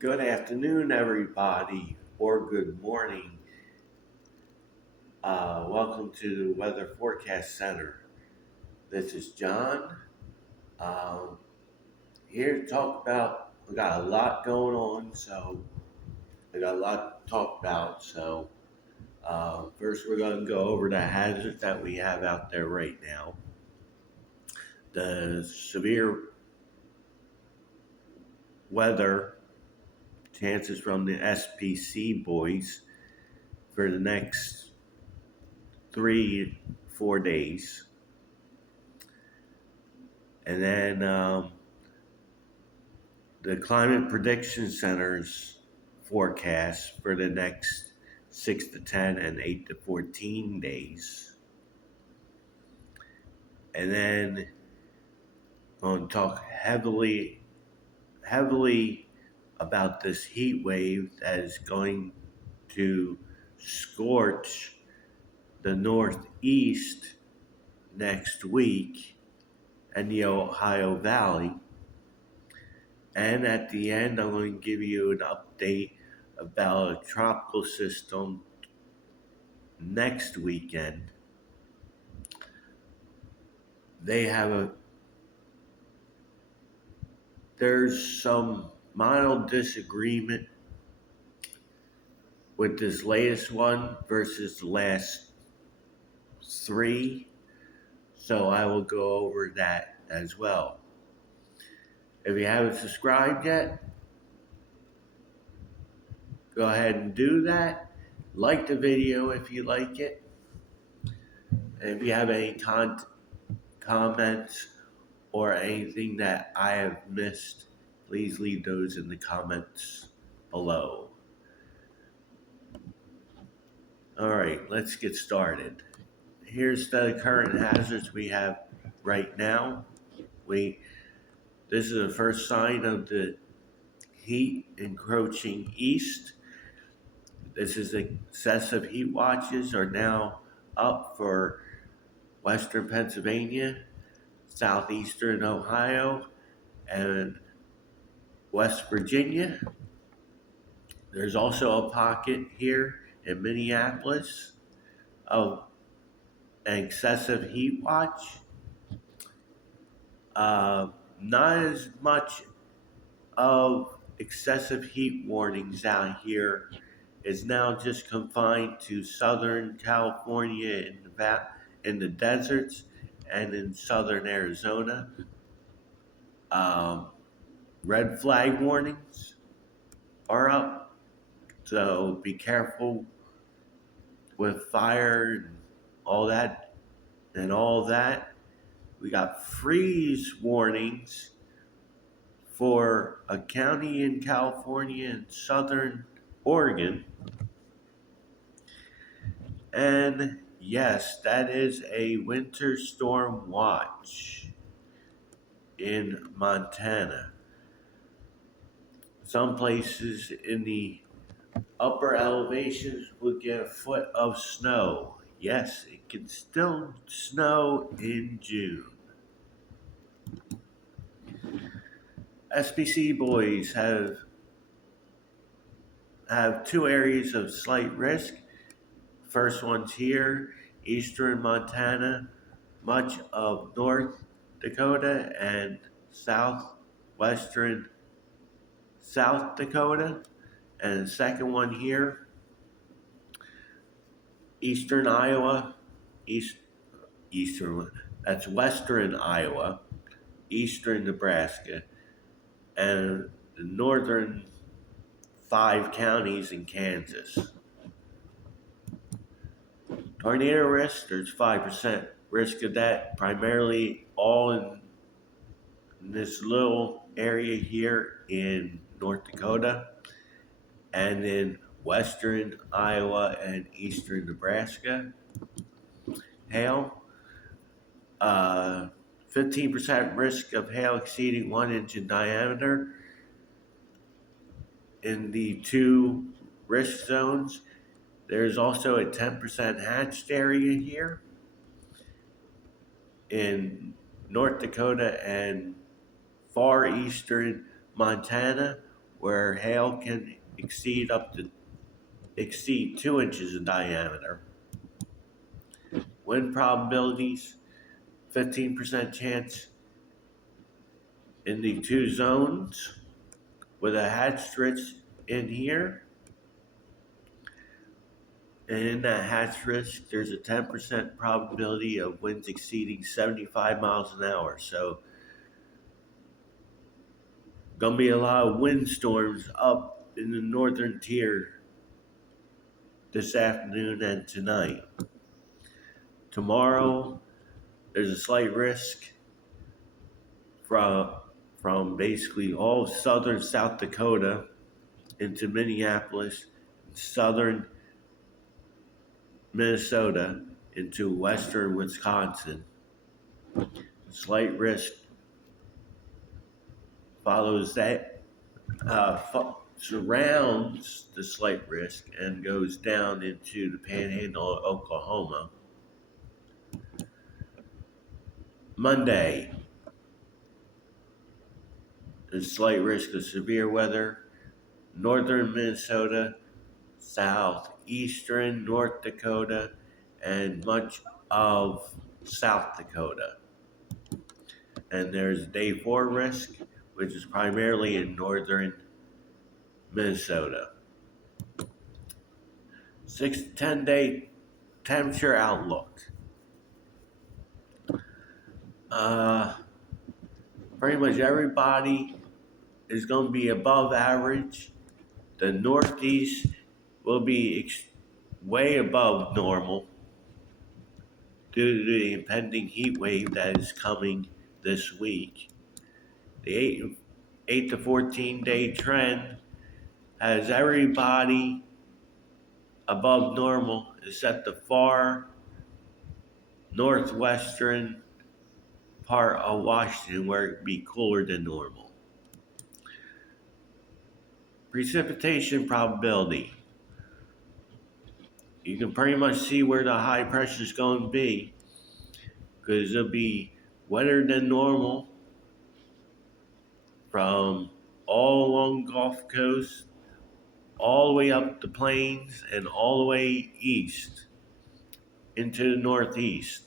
Good afternoon, everybody, or good morning. Welcome to the Weather Forecast Center. This is John. Um, Here to talk about. We got a lot going on, so we got a lot to talk about. First, we're going to go over the hazards that we have out there right now. The severe weather chances from the SPC boys for the next 3-4 days. And then the Climate Prediction Center's forecast for the next 6 to 10 and 8 to 14 days. And then I'm going to talk heavily about this heat wave that is going to scorch the Northeast next week and the Ohio Valley. And at the end, I'm going to give you an update about a tropical system next weekend. There's some mild disagreement with this latest one versus the last three, so I will go over that as well. If you haven't subscribed yet, go ahead and do that. Like the video if you like it. And if you have any comments or anything that I have missed, please leave those in the comments below. All right, let's get started. Here's the current hazards we have right now. This is the first sign of the heat encroaching east. This is excessive heat watches are now up for western Pennsylvania, southeastern Ohio, and West Virginia. There's also a pocket here in Minneapolis of an excessive heat watch. Not as much of excessive heat warnings out here is now just confined to Southern California in the deserts and in Southern Arizona. Red flag warnings are up, so be careful with fire and all that. We got freeze warnings for a county in California and southern Oregon. And yes, that is a winter storm watch in Montana. Some places in the upper elevations will get a foot of snow. Yes, it can still snow in June. SPC boys have two areas of slight risk. First one's here, eastern Montana, much of North Dakota, and southwestern South Dakota. And the second one here, eastern Iowa, that's western Iowa, eastern Nebraska, and the northern 5 counties in Kansas. Tornado risk, there's 5% risk of that, primarily all in this little area here in North Dakota and in western Iowa and eastern Nebraska. Hail, 15% risk of hail exceeding 1 inch in diameter in the 2 risk zones. There's also a 10% hatched area here in North Dakota and far eastern Montana, where hail can exceed 2 inches in diameter. Wind probabilities, 15% chance in the 2 zones with a asterisk in here. And in that asterisk, there's a 10% probability of winds exceeding 75 miles an hour. So, gonna be a lot of windstorms up in the northern tier this afternoon and tonight. Tomorrow, there's a slight risk from basically all of southern South Dakota into Minneapolis, southern Minnesota into western Wisconsin. Slight risk follows that, surrounds the slight risk and goes down into the panhandle of Oklahoma. Monday, there's slight risk of severe weather, northern Minnesota, southeastern North Dakota, and much of South Dakota. And there's day 4 risk, which is primarily in northern Minnesota. 6 to 10 day temperature outlook. Pretty much everybody is going to be above average. The Northeast will be way above normal due to the impending heat wave that is coming this week. The 8 to 14 day trend has everybody above normal except the far northwestern part of Washington where it would be cooler than normal. Precipitation probability. You can pretty much see where the high pressure is going to be because it'll be wetter than normal from all along the Gulf Coast, all the way up the plains, and all the way east into the Northeast,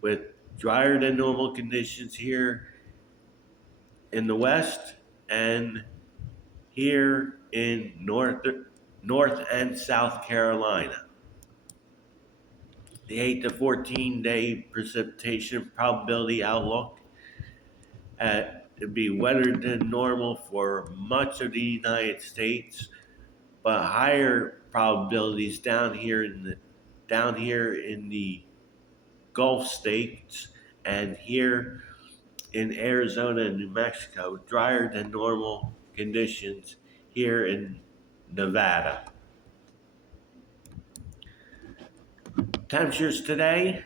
with drier than normal conditions here in the West and here in North and South Carolina. The 8 to 14 day precipitation probability outlook it'd be wetter than normal for much of the United States, but higher probabilities down here in the Gulf states and here in Arizona and New Mexico, drier than normal conditions here in Nevada. Temperatures today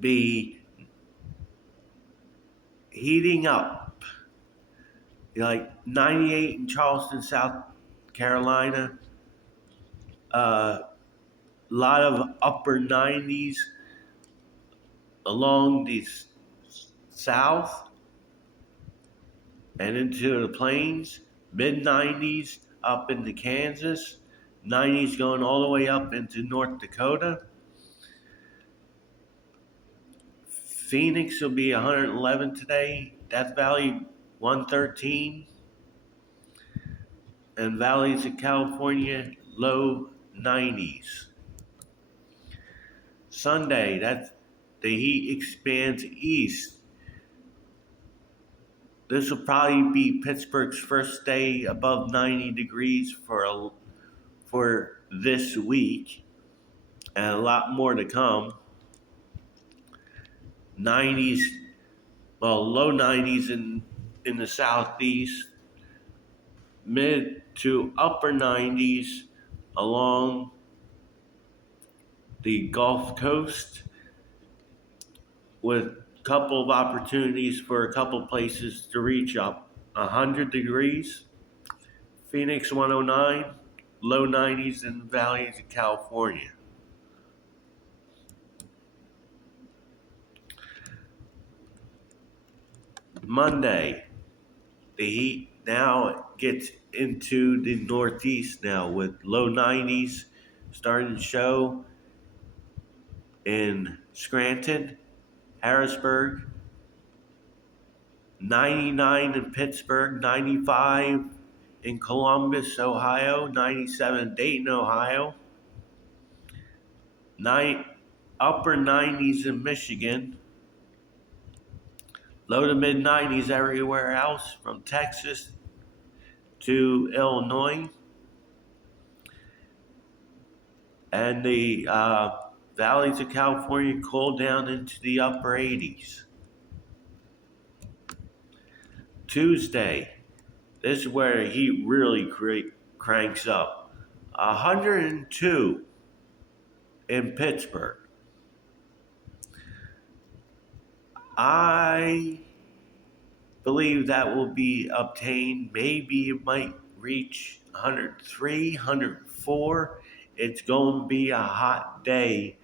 be heating up, like 98 in Charleston, South Carolina, a lot of upper 90s along the south and into the plains, mid 90s up into Kansas, 90s going all the way up into North Dakota. Phoenix will be 111 today, Death Valley 113, and valleys of California low 90s. Sunday, the heat expands east. This will probably be Pittsburgh's first day above 90 degrees for this week, and a lot more to come. 90s, low 90s in the southeast, mid to upper 90s along the Gulf Coast, with a couple of opportunities for a couple places to reach up 100 degrees. Phoenix 109, low 90s in the valleys of California. Monday, The heat now gets into the Northeast now with low 90s starting to show in Scranton, Harrisburg, 99 in Pittsburgh, 95 in Columbus, Ohio, 97 in Dayton, Ohio, upper 90s in Michigan, low to mid 90s everywhere else from Texas to Illinois. And the valleys of California cool down into the upper 80s. Tuesday, this is where the heat really cranks up. 102 in Pittsburgh. I believe that will be obtained. Maybe it might reach 103, 104. It's going to be a hot day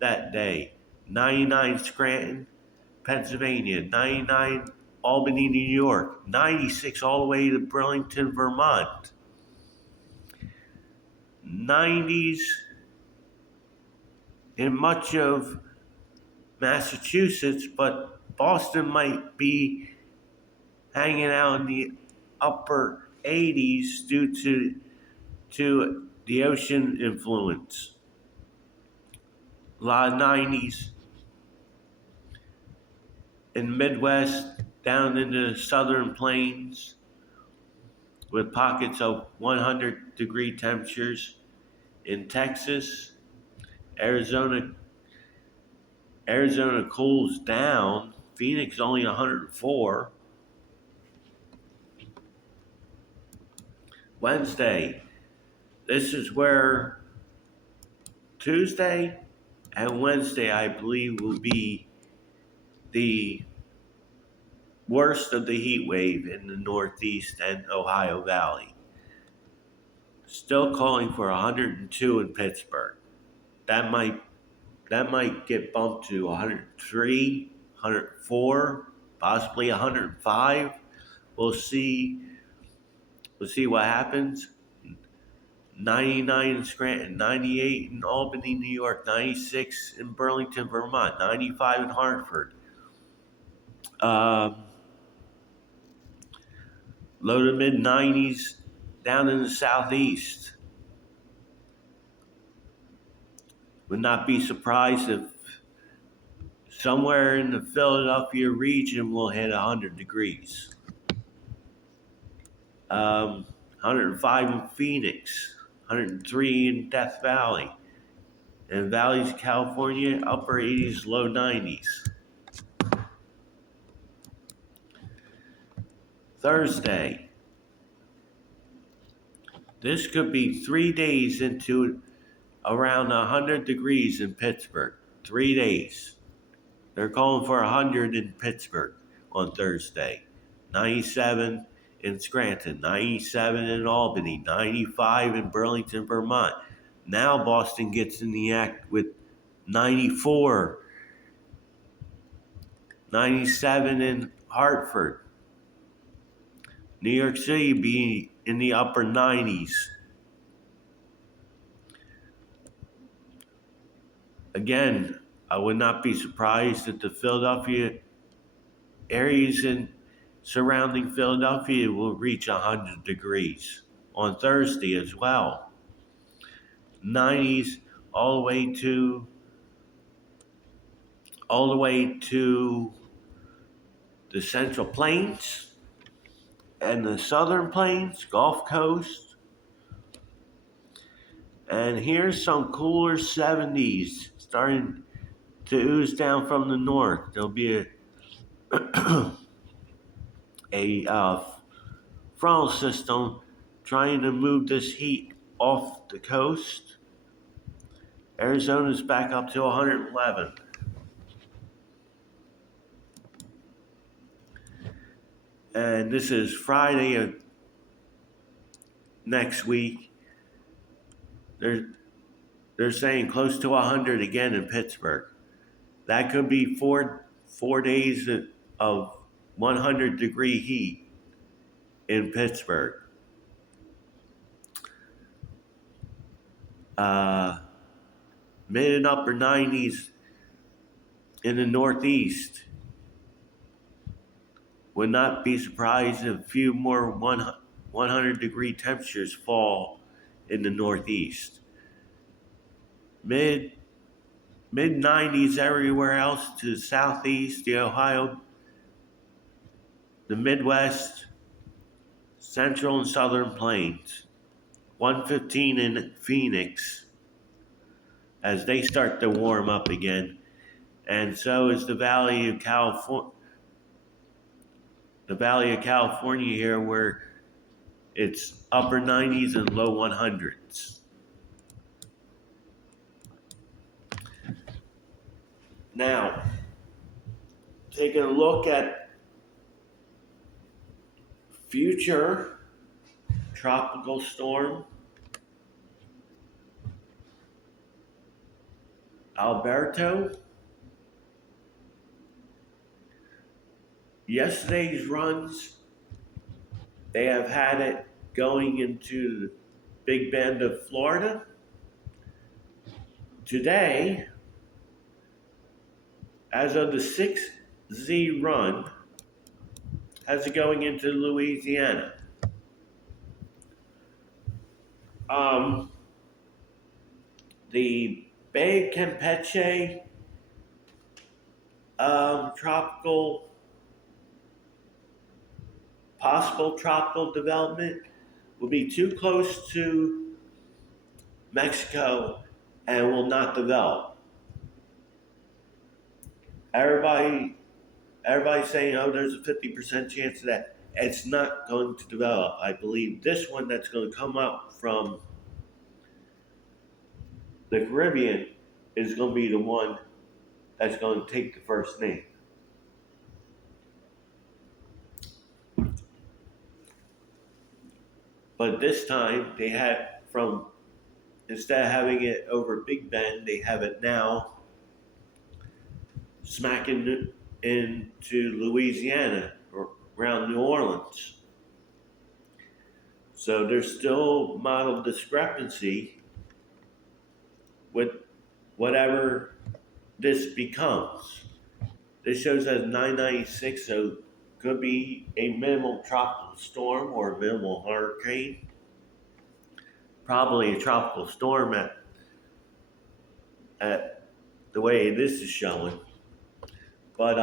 that day. 99 Scranton, Pennsylvania, 99 Albany, New York, 96 all the way to Burlington, Vermont. 90s in much of Massachusetts, but Boston might be hanging out in the upper 80s due to the ocean influence. A lot of 90s in the Midwest, down into the southern plains, with pockets of 100-degree temperatures in Texas. Arizona cools down. Phoenix only 104. Wednesday, this is where Tuesday and Wednesday, I believe, will be the worst of the heat wave in the Northeast and Ohio Valley. Still calling for 102 in Pittsburgh. That might get bumped to 103, 104, possibly 105. We'll see. We'll see what happens. 99 in Scranton, 98 in Albany, New York, 96 in Burlington, Vermont, 95 in Hartford. Low to mid 90s down in the southeast. Would not be surprised if somewhere in the Philadelphia region will hit 100 degrees. 105 in Phoenix, 103 in Death Valley. And valleys of California, upper 80s, low 90s. Thursday. This could be 3 days into around 100 degrees in Pittsburgh. 3 days. They're calling for 100 in Pittsburgh on Thursday. 97 in Scranton, 97 in Albany, 95 in Burlington, Vermont. Now Boston gets in the act with 94, 97 in Hartford. New York City be in the upper 90s. Again, I would not be surprised if the Philadelphia areas and surrounding Philadelphia will reach 100 degrees on Thursday as well. 90s all the way to the Central Plains and the Southern Plains, Gulf Coast. And here's some cooler 70s starting to ooze down from the north. There'll be a frontal system trying to move this heat off the coast. Arizona's back up to 111. And this is Friday of next week. They're saying close to 100 again in Pittsburgh. That could be four days of 100-degree heat in Pittsburgh. Mid and upper 90s in the Northeast. Would not be surprised if a few more 100-degree temperatures fall in the Northeast. Mid 90s everywhere else to the Southeast, the Ohio, the Midwest, Central and Southern Plains. 115 in Phoenix as they start to warm up again. And so is the Valley of California. The Valley of California here, where it's upper 90s and low 100s. Now, taking a look at future tropical storm Alberto. Yesterday's runs, they have had it going into the Big Bend of Florida. Today, as of the 6Z run, has it going into Louisiana. The Bay of Campeche possible tropical development will be too close to Mexico and will not develop. Everybody's saying, oh, there's a 50% chance of that. It's not going to develop. I believe this one that's going to come up from the Caribbean is going to be the one that's going to take the first name. But this time they had instead of having it over Big Bend, they have it now smacking into Louisiana or around New Orleans. So there's still model discrepancy with whatever this becomes. This shows as 996, so could be a minimal tropical storm or a minimal hurricane. Probably a tropical storm at the way this is showing. But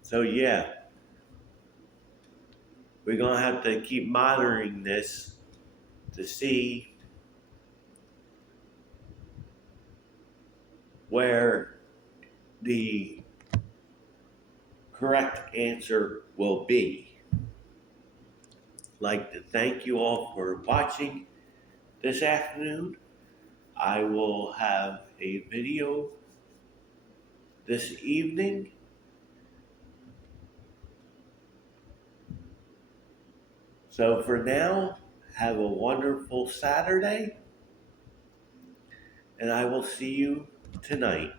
so yeah, we're gonna have to keep monitoring this to see where the correct answer will be. I'd like to thank you all for watching this afternoon. I will have a video this evening. So for now, have a wonderful Saturday, and I will see you tonight.